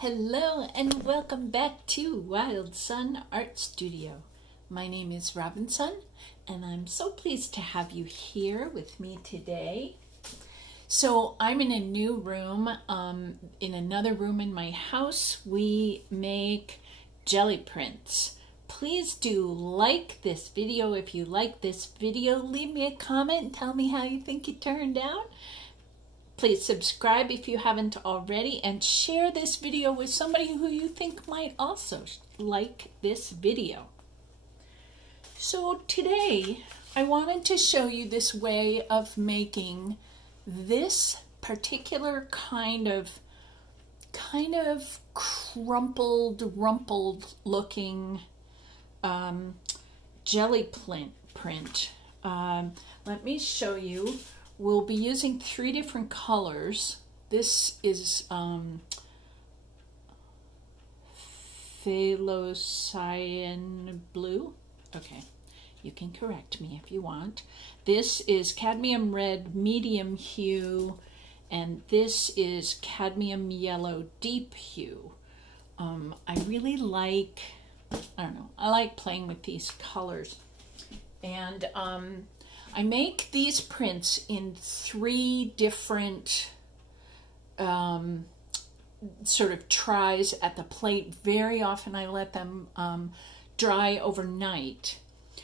Hello and welcome back to Wildsunne Art Studio. My name is Robinsunne and I'm so pleased to have you here with me today. So I'm in a new room, in another room in my house. We make jelly prints. Please do like this video. If you like this video, leave me a comment and tell me how you think it turned out. Please subscribe if you haven't already and share this video with somebody who you think might also like this video. So today I wanted to show you this way of making this particular kind of crumpled, rumpled looking jelly print. Let me show you. We'll be using 3 different colors. This is phthalo-cyan blue. Okay, you can correct me if you want. This is cadmium red medium hue, and this is cadmium yellow deep hue. I really like, I like playing with these colors. And I make these prints in 3 different sort of tries at the plate. Very often I let them dry overnight.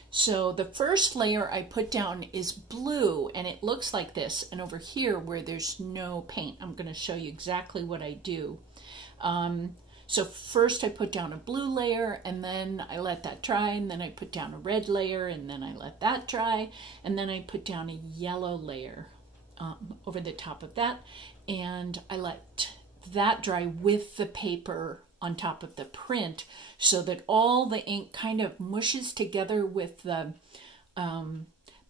So the first layer I put down is blue and it looks like this. And over here where there's no paint, I'm going to show you exactly what I do. So first I put down a blue layer and then I let that dry, and then I put down a red layer and then I let that dry, and then I put down a yellow layer over the top of that, and I let that dry with the paper on top of the print so that all the ink kind of mushes together with the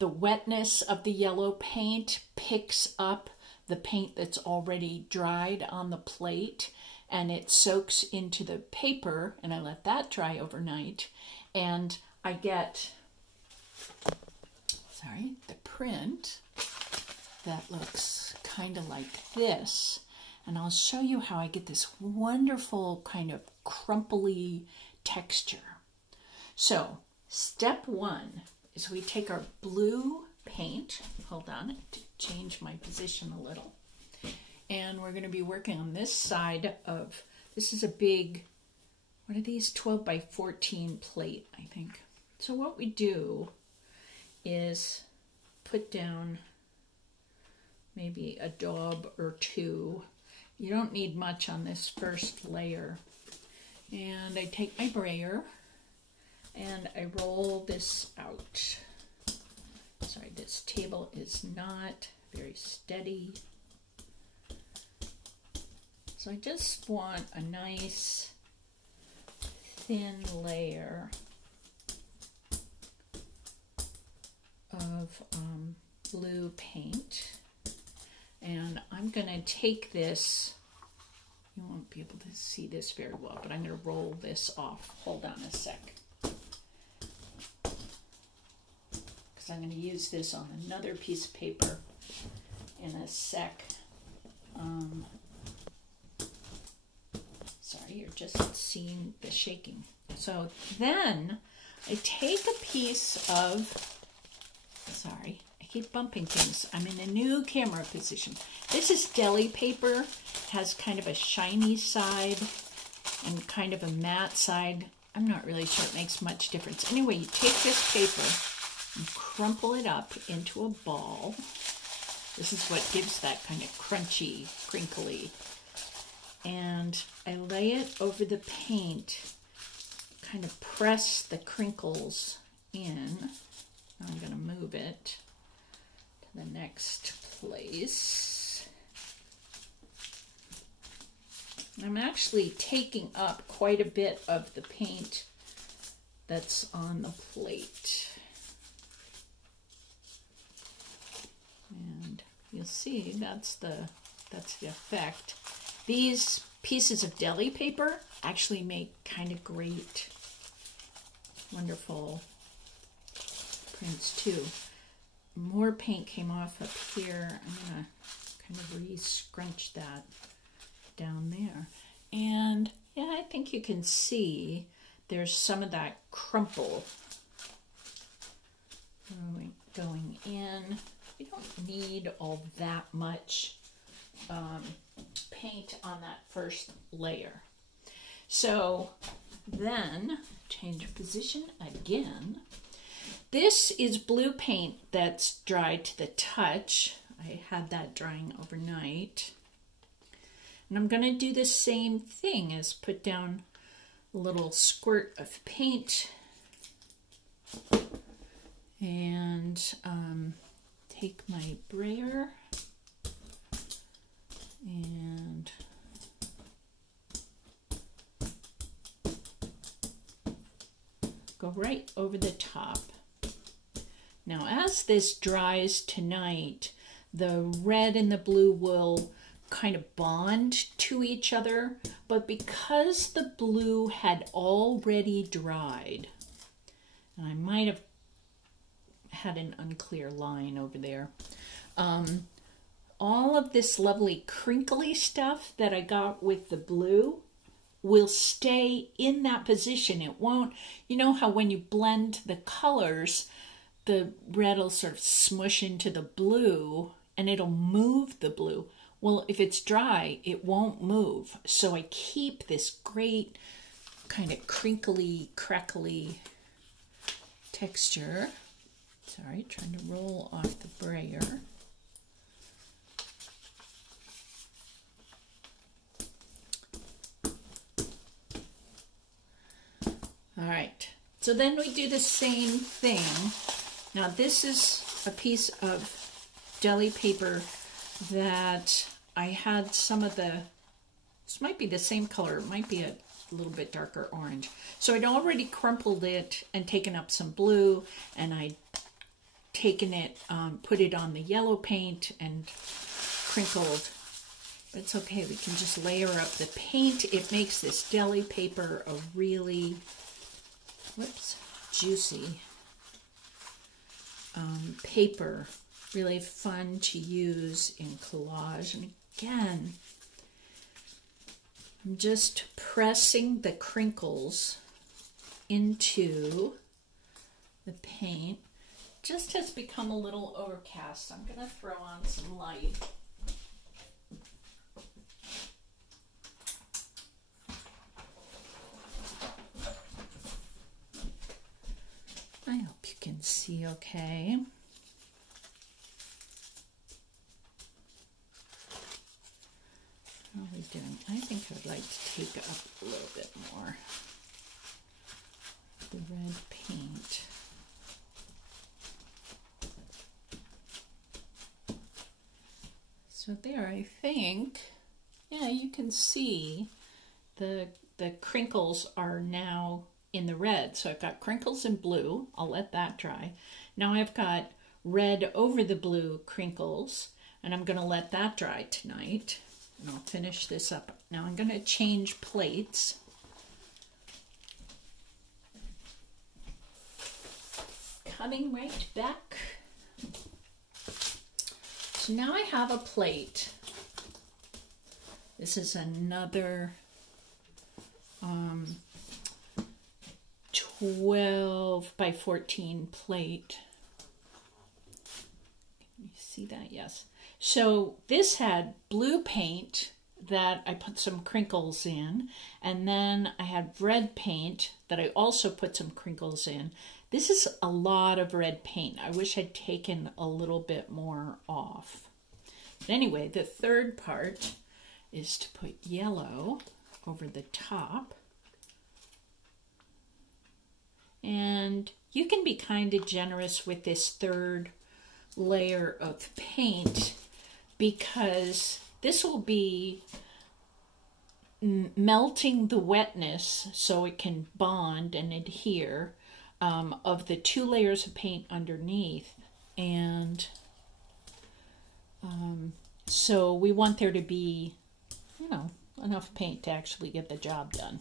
wetness of the yellow paint, picks up the paint that's already dried on the plate, and it soaks into the paper, and I let that dry overnight, and I get, the print that looks kind of like this. And I'll show you how I get this wonderful kind of crumply texture. So step 1 is we take our blue paint, hold on to change my position a little, and we're going to be working on this side of, this is a big, what are these, 12 by 14 plate, I think. So what we do is put down maybe a daub or 2. You don't need much on this first layer. And I take my brayer and I roll this out. Sorry, this table is not very steady. So I just want a nice thin layer of blue paint. And I'm going to take this, you won't be able to see this very well, but I'm going to roll this off. Hold on a sec. Because I'm going to use this on another piece of paper in a sec. Sorry, you're just seeing the shaking. So then I take a piece of, sorry, I keep bumping things. I'm in a new camera position. This is deli paper. It has kind of a shiny side and kind of a matte side. I'm not really sure it makes much difference. Anyway, you take this paper and crumple it up into a ball. This is what gives that kind of crunchy, crinkly. And I lay it over the paint, kind of press the crinkles in. Now I'm going to move it to the next place. I'm actually taking up quite a bit of the paint that's on the plate. And you'll see that's the effect. These pieces of deli paper actually make kind of great, wonderful prints too. More paint came off up here. I'm going to kind of re-scrunch that down there. And think you can see there's some of that crumple going in. You don't need all that much paint on that first layer. So then change position again. This is blue paint that's dried to the touch. I had that drying overnight. And I'm going to do the same thing as put down a little squirt of paint and take my brayer and go right over the top. Now, as this dries tonight, the red and the blue will kind of bond to each other, but because the blue had already dried, and I might have had an unclear line over there, all of this lovely crinkly stuff that I got with the blue will stay in that position. It won't, you know how when you blend the colors, the red will sort of smush into the blue and it'll move the blue. Well, if it's dry, it won't move. So I keep this great kind of crinkly, crackly texture. Sorry, trying to roll off the brayer. All right, so then we do the same thing. Now this is a piece of deli paper that I had some of the, this might be the same color, it might be a little bit darker orange. So I'd already crumpled it and taken up some blue, and I'd taken it, put it on the yellow paint and crinkled. But it's okay, we can just layer up the paint. It makes this deli paper a really, juicy paper. Really fun to use in collage. And again, I'm just pressing the crinkles into the paint. Just has become a little overcast. I'm going to throw on some light. I hope you can see okay. How are we doing? I think I'd like to take up a little bit more the red paint. So there, I think, yeah, you can see the crinkles are now in the red. So I've got crinkles in blue. I'll let that dry. Now I've got red over the blue crinkles, and I'm going to let that dry tonight. And I'll finish this up. Now I'm going to change plates. Coming right back. So now I have a plate. This is another 12 by 14 plate. Can you see that? Yes. So this had blue paint that I put some crinkles in, and then I had red paint that I also put some crinkles in. This is a lot of red paint. I wish I'd taken a little bit more off. But anyway, the third part is to put yellow over the top. And you can be kind of generous with this third layer of paint, because this will be melting the wetness so it can bond and adhere of the 2 layers of paint underneath. And so we want there to be, you know, enough paint to actually get the job done,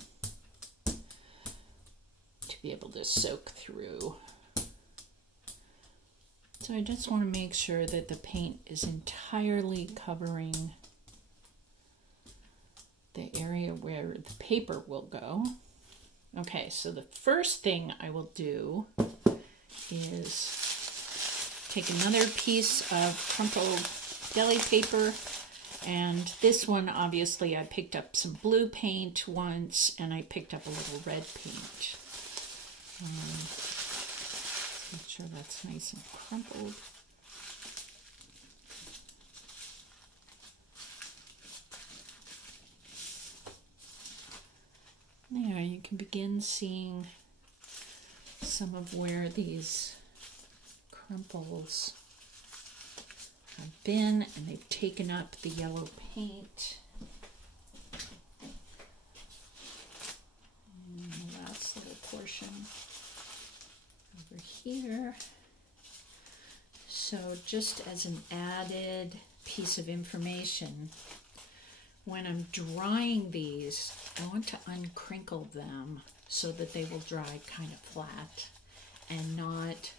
to be able to soak through. So I just want to make sure that the paint is entirely covering the area where the paper will go. Okay, so the first thing I will do is take another piece of crumpled Gelli paper, and this one obviously I picked up some blue paint once, and I picked up a little red paint. Make sure that's nice and crumpled. There, you can begin seeing some of where these crumples have been, and they've taken up the yellow paint. And the last little portion over here. So just as an added piece of information, when I'm drying these, I want to uncrinkle them so that they will dry kind of flat and not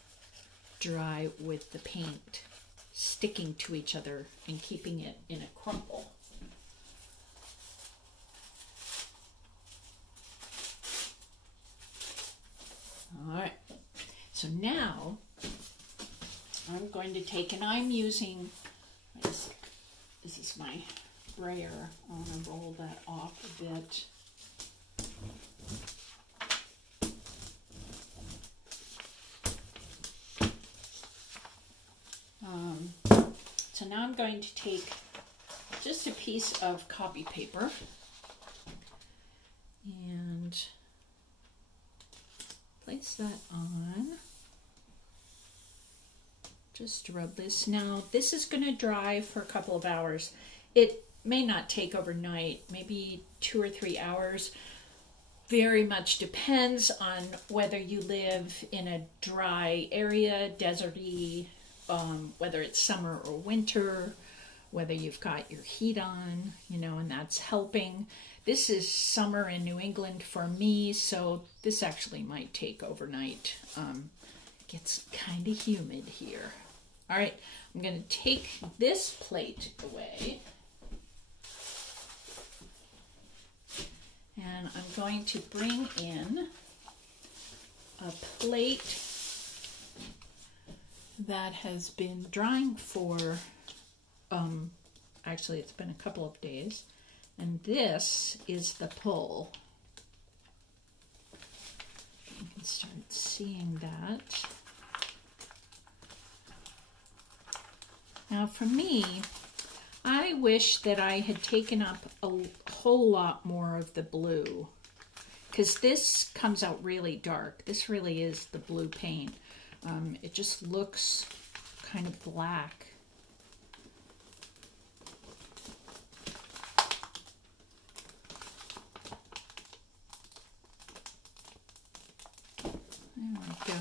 dry with the paint sticking to each other and keeping it in a crumple. All right, so now I'm going to take, and I'm using, this is my brayer. I want to roll that off a bit. So now I'm going to take just a piece of copy paper and place that on. Just rub this. Now this is going to dry for a couple of hours. It may not take overnight, maybe 2 or 3 hours. Very much depends on whether you live in a dry area, deserty, whether it's summer or winter, whether you've got your heat on, you know, and that's helping. This is summer in New England for me, so this actually might take overnight. It gets kind of humid here. All right, I'm going to take this plate away. And I'm going to bring in a plate that has been drying for, actually it's been a couple of days. And this is the pull. You can start seeing that. Now for me, I wish that I had taken up a whole lot more of the blue, because this comes out really dark. This really is the blue paint. It just looks kind of black. There we go.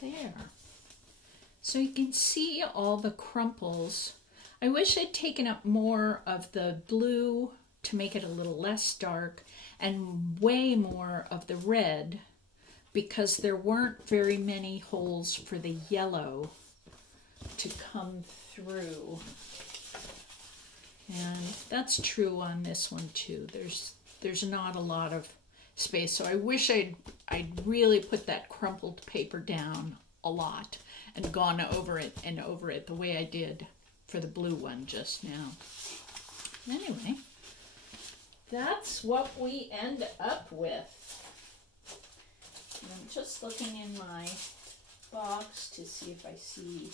There. So you can see all the crumples. I wish I'd taken up more of the blue to make it a little less dark, and way more of the red, because there weren't very many holes for the yellow to come through. And that's true on this one too. There's not a lot of space. So I wish I'd really put that crumpled paper down a lot and gone over it and over it the way I did for the blue one just now. Anyway, that's what we end up with. And I'm just looking in my box to see if I see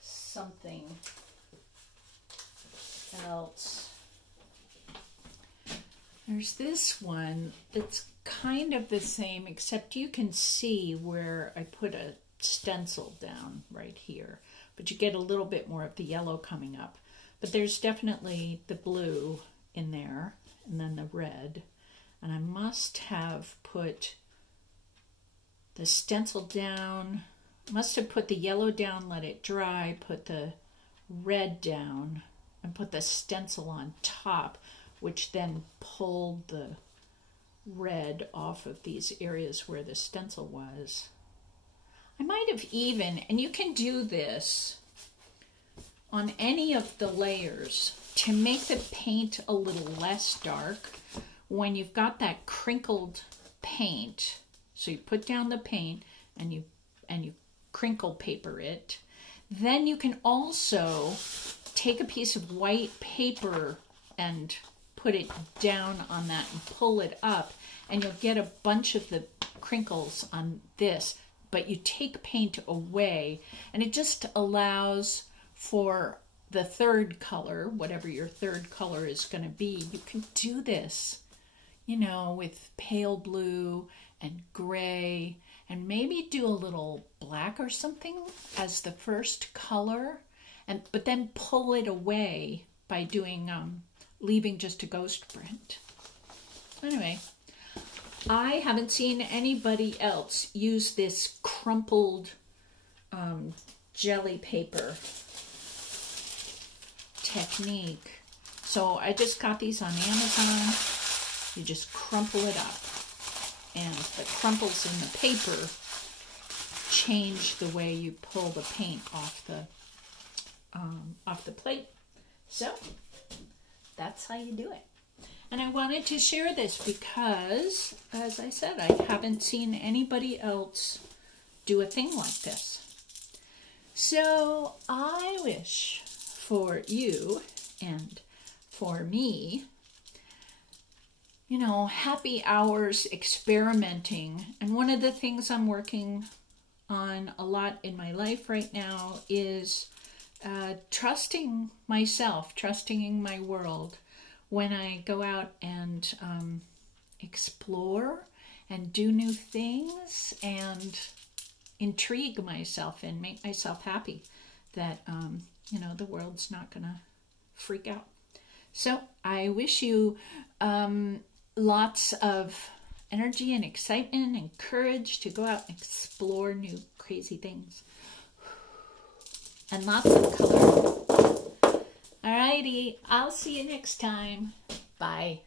something else. There's this one that's kind of the same, except you can see where I put a stencil down right here, but you get a little bit more of the yellow coming up. But there's definitely the blue in there, and then the red. And I must have put the stencil down, must have put the yellow down, let it dry, put the red down, and put the stencil on top, which then pulled the red off of these areas where the stencil was. I might have even, and you can do this on any of the layers to make the paint a little less dark. When you've got that crinkled paint, so you put down the paint and you crinkle paper it, then you can also take a piece of white paper and put it down on that and pull it up, and you'll get a bunch of the crinkles on this, but you take paint away, and it just allows for the third color, whatever your third color is going to be. You can do this, you know, with pale blue and gray, and maybe do a little black or something as the first color, but then pull it away by doing leaving just a ghost print. Anyway, I haven't seen anybody else use this crumpled jelly paper technique. So I just got these on Amazon. You just crumple it up, and the crumples in the paper change the way you pull the paint off the plate. So that's how you do it. And I wanted to share this because, as I said, I haven't seen anybody else do a thing like this. So I wish for you and for me, you know, happy hours experimenting. And one of the things I'm working on a lot in my life right now is trusting myself, trusting in my world when I go out and explore and do new things and intrigue myself and make myself happy that, you know, the world's not going to freak out. So I wish you lots of energy and excitement and courage to go out and explore new crazy things. And lots of color. Alrighty, I'll see you next time. Bye.